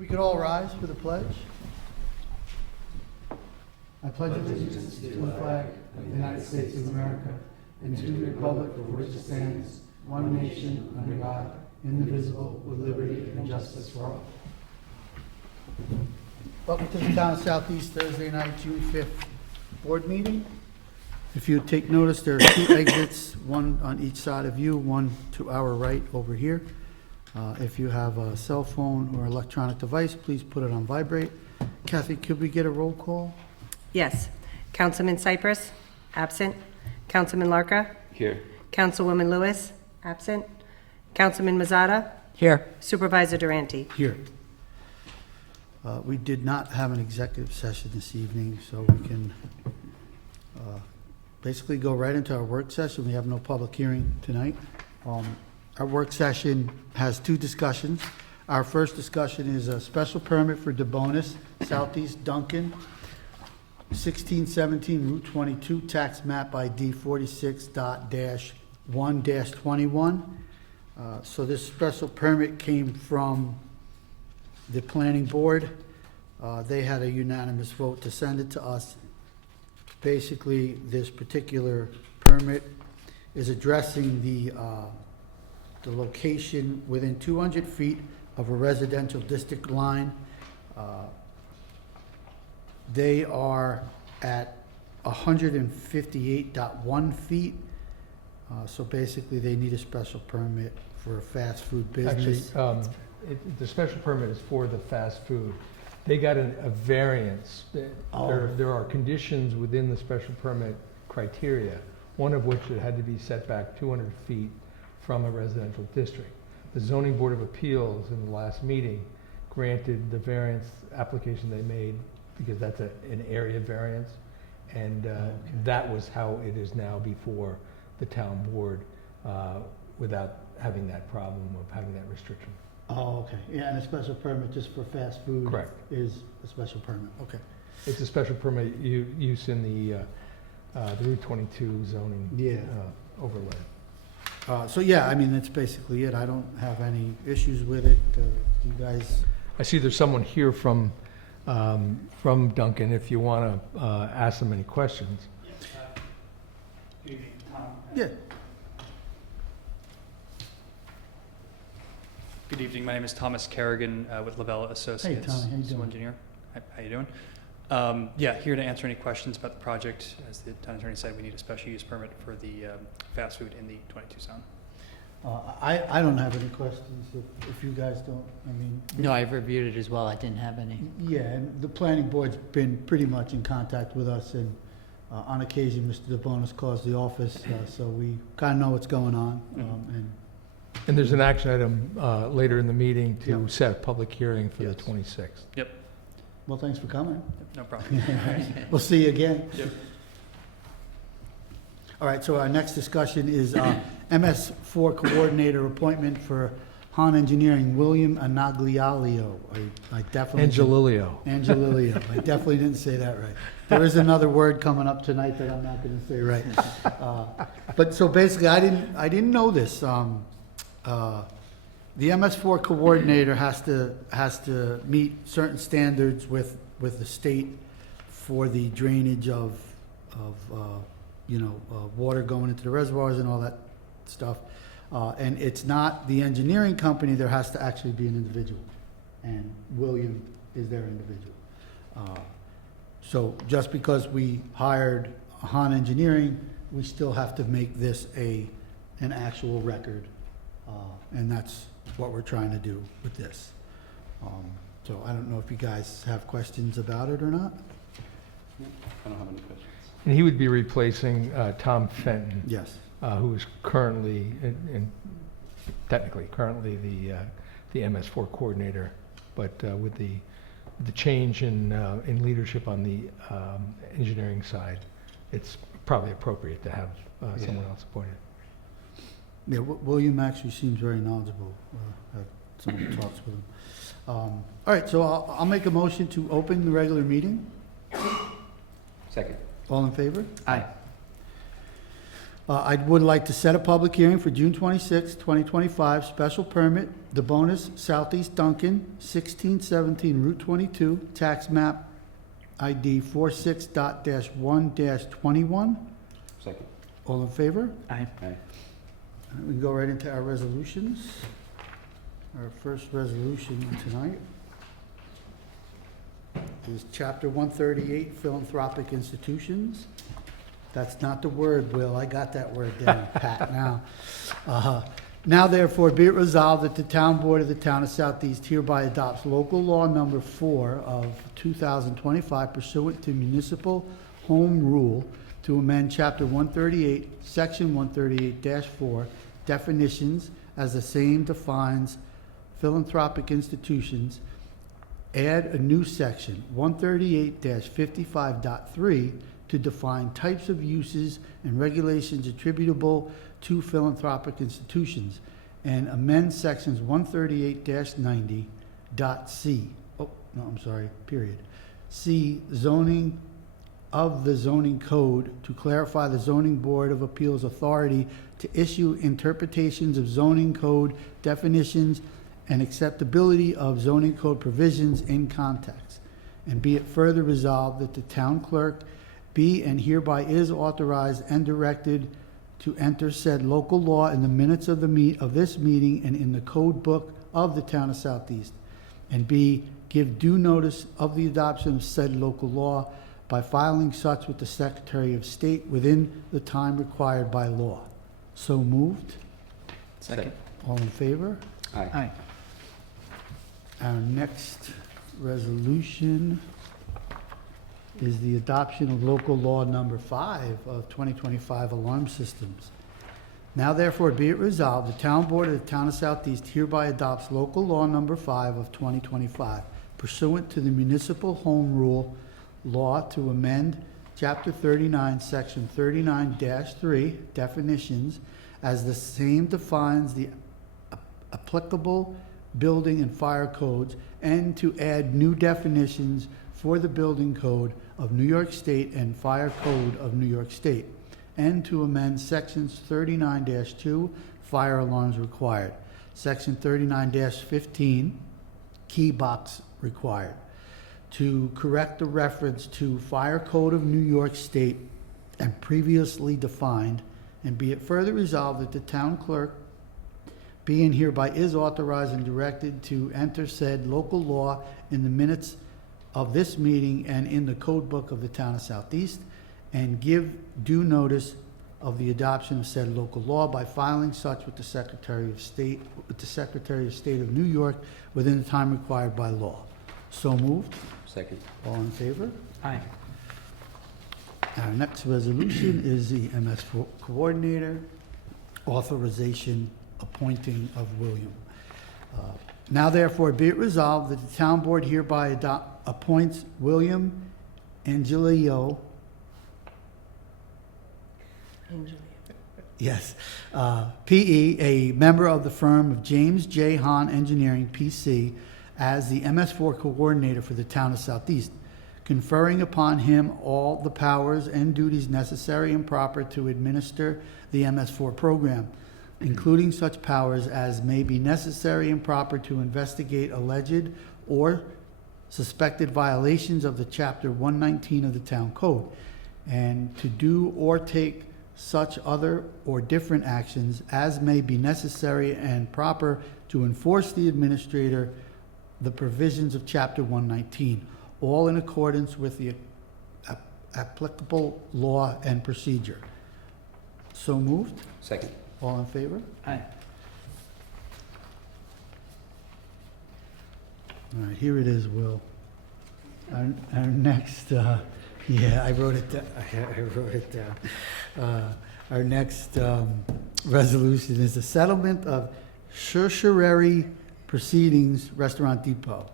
We could all rise for the pledge. I pledge allegiance to the flag of the United States of America and to the republic for which it stands, one nation, under God, indivisible, with liberty and justice for all. Welcome to the Town of Southeast Thursday night, June 5th board meeting. If you take notice, there are two exits, one on each side of you, one to our right over here. If you have a cell phone or electronic device, please put it on vibrate. Kathy, could we get a roll call? Yes. Councilman Cypress, absent. Councilman Larka. Here. Councilwoman Lewis, absent. Councilman Mazzata. Here. Supervisor Durante. Here. We did not have an executive session this evening, so we can basically go right into our work session. We have no public hearing tonight. Our work session has two discussions. Our first discussion is a special permit for DeBonis, Southeast Duncan, 1617 Route 22, tax map ID 46.1-21. So this special permit came from the planning board. They had a unanimous vote to send it to us. Basically, this particular permit is addressing the location within 200 feet of a residential district line. They are at 158.1 feet. So basically, they need a special permit for a fast food business. Actually, the special permit is for the fast food. They got a variance. There are conditions within the special permit criteria, one of which it had to be set back 200 feet from a residential district. The Zoning Board of Appeals in the last meeting granted the variance application they made because that's an area variance, and that was how it is now before the town board without having that problem of having that restriction. Oh, okay. Yeah, and a special permit just for fast food. Correct. Is a special permit. Okay. It's a special permit use in the Route 22 zoning overlay. So yeah, I mean, that's basically it. I don't have any issues with it. You guys? I see there's someone here from Duncan, if you want to ask them any questions. Yeah. Good evening. My name is Thomas Kerrigan with Lavella Associates. Hey, Tommy. How you Civil doing? engineer. How you doing? Yeah, here to answer any questions about the project. As the town attorney said, we need a special use permit for the fast food in the 22 zone. I don't have any questions if you guys don't. I mean. No, I've reviewed it as well. I didn't have any. Yeah, and the planning board's been pretty much in contact with us, and on occasion, Mr. DeBonis calls the office, so we kind of know what's going on. And there's an action item later in the meeting to Yep. set a public hearing for Yes. the 26th. Well, thanks for coming. No problem. We'll see you again. Yep. All right, so our next discussion is MS4 coordinator appointment for Han Engineering, William Anaglialio. I definitely. Angelilio. Angelilio. I definitely didn't say that right. There is another word coming up tonight that I'm not going to say right. But so basically, I didn't know this. The MS4 coordinator has to meet certain standards with the state for the drainage of water going into the reservoirs and all that stuff. And it's not the engineering company. There has to actually be an individual, and William is their individual. So just because we hired Han Engineering, we still have to make this an actual record, and that's what we're trying to do with this. So I don't know if you guys have questions about it or not. I don't have any questions. And he would be replacing Tom Fenton, Yes. who is currently, technically currently the MS4 coordinator, but with the change in leadership on the engineering side, it's probably appropriate to have someone else appointed. Yeah, William actually seems very knowledgeable. Had someone talks with him. All right, so I'll make a motion to open the regular meeting. Second. All in favor? Aye. I would like to set a public hearing for June 26, 2025, special permit, the bonus Southeast Duncan, 1617 Route 22, tax map ID 46.1-21. Second. All in favor? Aye. Aye. All right, we can go right into our resolutions. Our first resolution tonight is Chapter 138, Philanthropic Institutions. That's not the word, Will. I got that word down pat now. Now therefore be it resolved that the Town Board of the Town of Southeast hereby adopts local law number 4 of 2025 pursuant to municipal home rule to amend Chapter 138, Section 138-4, definitions as the same defines philanthropic institutions, add a new section, 138-55.3, to define types of uses and regulations attributable to philanthropic institutions, and amend sections 138-90.c. Period. C, zoning of the zoning code to clarify the zoning board of appeals authority to issue interpretations of zoning code definitions and acceptability of zoning code provisions in context. And be it further resolved that the town clerk be and hereby is authorized and directed to enter said local law in the minutes of this meeting and in the code book of the town of Southeast. And B, give due notice of the adoption of said local law by filing such with the Secretary of State within the time required by law. So moved. Second. All in favor? Aye. Aye. Our next resolution is the adoption of local law number 5 of 2025, alarm systems. Now therefore be it resolved, the Town Board of the Town of Southeast hereby adopts local law number 5 of 2025 pursuant to the municipal home rule law to amend Chapter 39, Section 39-3, definitions, as the same defines the applicable building and fire codes, and to add new definitions for the building code of New York State and fire code of New York State, and to amend sections 39-2, fire alarms required, section 39-15, key box required, to correct the reference to fire code of New York State and previously defined, and be it further resolved that the town clerk be and hereby is authorized and directed to enter said local law in the minutes of this meeting and in the code book of the town of Southeast, and give due notice of the adoption of said local law by filing such with the Secretary of State, of New York within the time required by law. So moved. Second. All in favor? Aye. Our next resolution is the MS4 Coordinator, authorization appointing of William. Now therefore be it resolved that the Town Board hereby appoints William Angelillo, yes, P.E., a member of the firm of James J. Hahn Engineering, P.C., as the MS4 Coordinator for the Town of Southeast, conferring upon him all the powers and duties necessary and proper to administer the MS4 program, including such powers as may be necessary and proper to investigate alleged or suspected violations of the Chapter 119 of the Town Code, and to do or take such other or different actions as may be necessary and proper to enforce the administrator the provisions of Chapter 119, all in accordance with the applicable law and procedure. So moved. Second. All in favor? Aye. All right, here it is, Will. Our next, yeah, I wrote it down. I wrote it down. Our next resolution is the settlement of certiorari proceedings, Restaurant Depot.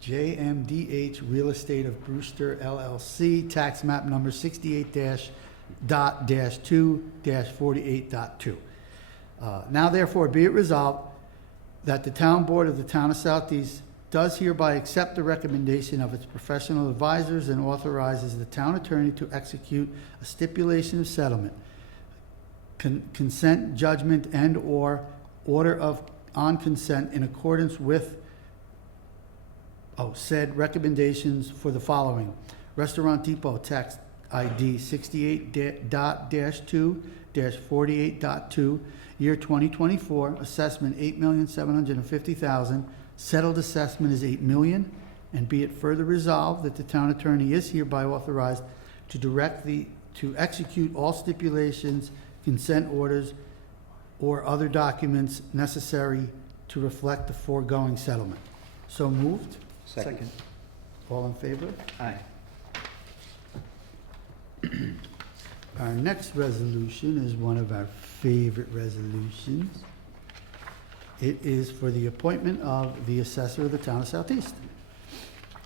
JMDH Real Estate of Brewster LLC, tax map number 68-2-48.2. Now therefore be it resolved that the Town Board of the Town of Southeast does hereby accept the recommendation of its professional advisors and authorizes the town attorney to execute a stipulation of settlement, consent, judgment, and/or order on consent in accordance with said recommendations for the following: Restaurant Depot tax ID 68-2-48.2, year 2024, assessment $8,750,000, settled assessment is $8 million, and be it further resolved that the town attorney is hereby authorized to execute all stipulations, consent orders, or other documents necessary to reflect the foregoing settlement. So moved. Second. All in favor? Aye. Our next resolution is one of our favorite resolutions. It is for the appointment of the assessor of the town of Southeast.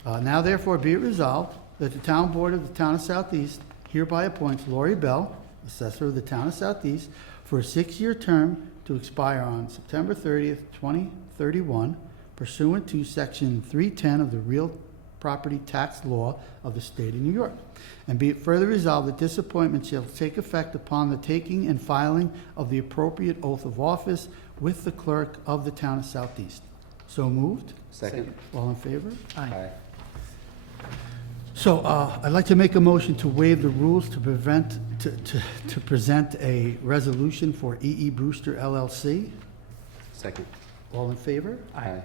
Now therefore be it resolved that the town board of the town of Southeast hereby appoints Lori Bell, assessor of the town of Southeast, for a 6-year term to expire on September 30th, 2031, pursuant to Section 310 of the Real Property Tax Law of the State of New York. And be it further resolved that this appointment shall take effect upon the taking and filing of the appropriate oath of office with the clerk of the town of Southeast. So moved. Second. All in favor? Aye. So I'd like to make a motion to waive the rules to present a resolution for E.E. Brewster LLC. Second. All in favor? Aye.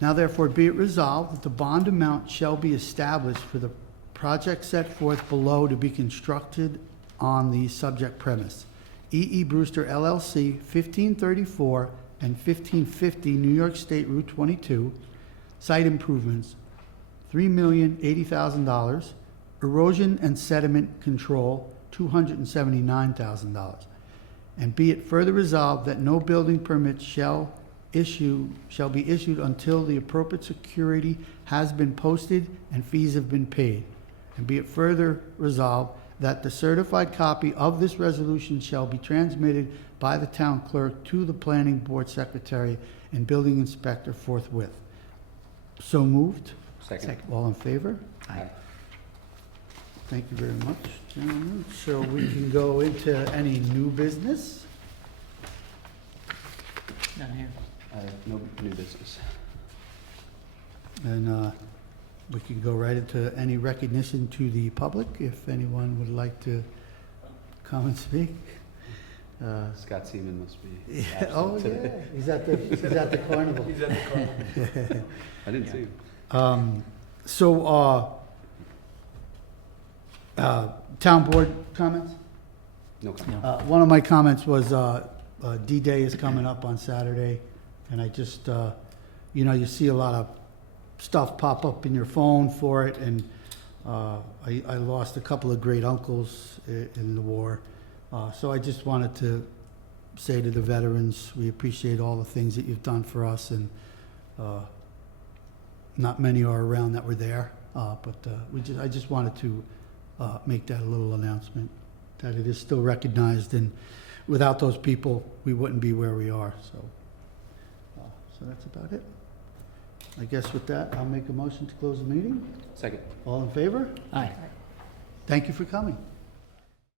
Now therefore be it resolved that the bond amount shall be established for the project set forth below to be constructed on the subject premise. E.E. Brewster LLC, 1534 and 1550 New York State Route 22, site improvements, $3,080,000, erosion and sediment control, $279,000. And be it further resolved that no building permit shall be issued until the appropriate security has been posted and fees have been paid. And be it further resolved that the certified copy of this resolution shall be transmitted by the town clerk to the planning board secretary and building inspector forthwith. So moved. Second. All in favor? Aye. Thank you very much, gentlemen. So we can go into any new business. None here. No new business. And we can go right into any recognition to the public, if anyone would like to come and speak. Scott Seaman must be Yeah, oh, absent yeah, today. he's at the carnival. He's at the carnival. I didn't see him. Town board comments? No comment. One of my comments was, D-Day is coming up on Saturday, and I just, you see a lot of stuff pop up in your phone for it, and I lost a couple of great uncles in the war. So I just wanted to say to the veterans, we appreciate all the things that you've done for us, and not many are around that were there, but I just wanted to make that a little announcement, that it is still recognized, and without those people, we wouldn't be where we are, so that's about it. I guess with that, I'll make a motion to close the meeting. Second. All in favor? Aye. Thank you for coming.